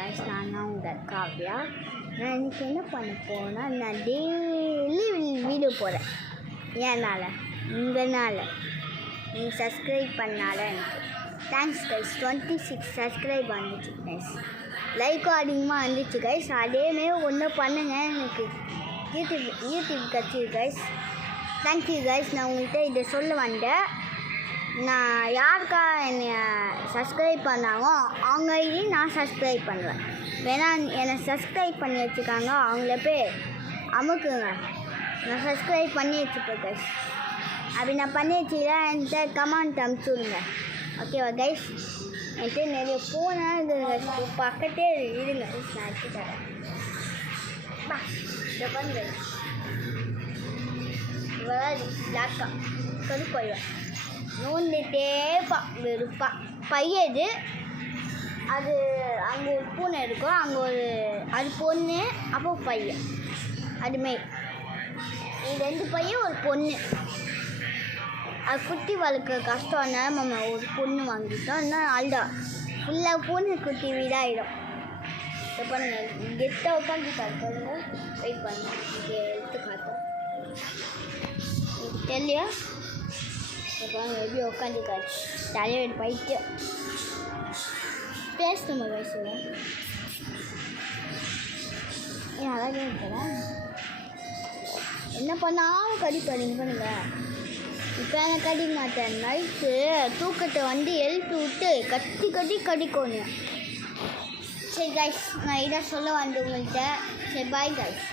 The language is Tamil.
கைஸ், நான் தான் உங்கள் காவ்யா. நான் இன்றைக்கி என்ன பண்ண போகிறேன்னா, நான் டெய்லி வீடியோ போடுறேன். ஏன்னால் உங்களால் நீங்கள் சப்ஸ்கிரைப் பண்ணால எனக்கு தேங்க்ஸ் கைஸ். 26 சப்ஸ்கிரைப் வந்துச்சு கைஸ். லைக்கும் அதிகமாக வந்துச்சு கைஸ். அதேமாரி ஒன்று பண்ணுங்கள், எனக்கு யூடியூப் கட்சி கைஸ். Thank you guys. நான் உங்கள்கிட்ட இதை சொல்ல வந்தேன். நான் யாருக்கா என்னை சப்ஸ்கிரைப் பண்ணாங்களோ அவங்க இதையும் நான் சப்ஸ்கிரைப் பண்ணுவேன். வேணா என்னை சப்ஸ்கிரைப் பண்ணி வச்சுக்காங்க, அவங்கள போய் அமுக்குங்க. நான் சப்ஸ்கிரைப் பண்ணி வச்சுப்பேன் கைஸ். அப்படி நான் பண்ணி வச்சுக்கிறேன், என்கிட்ட கமெண்ட் அனுப்பிச்சுடுங்க. ஓகேவா கைஸ்? என்கிட்ட நிறைய ஃபோனாக இருக்குது கைஸ். பக்கத்தே இருங்க கைஸ், நான் எடுத்து தரேன். இதை பண்ணுங்க. இவ்வளோ லாக்கா கருப்பையா நோண்டிட்டேப்பா வெறுப்பா பையது. அது அங்கே ஒரு பூனை இருக்கும், அங்கே அது பொண்ணு, அப்போ பையன். அதுமாரி இது 2 பையன் ஒரு பொண்ணு. அது குட்டி வளர்க்க கஷ்டம்னா நம்ம ஒரு பொண்ணு வாங்கிட்டோம். இன்னும் அல்டா ஃபுல்லாக பூனை குட்டி வீடாகிடும். இதை பண்ணுங்க, கெட்டாக உட்காந்து பாருங்க. வெயிட் பண்ணுங்க, இங்கே எடுத்து காட்டும். தெரியலையா? இப்போ எப்படி உட்காந்துக்காரு தலையோட பைக்கு பேசணுமா பேசுங்க. ஏன் அழகாக இருக்கிறேன். என்ன பண்ணாலும் கடிப்பாருங்க பண்ணுங்க. இப்போ நான் கடிக்க மாட்டேன். நைட்டு தூக்கத்தை எழுப்பி விட்டு கட்டி கடிக்கணும். சரி கைஸ், நான் இதான் சொல்ல வந்து உங்கள்கிட்ட. சரி பாய் கைஸ்.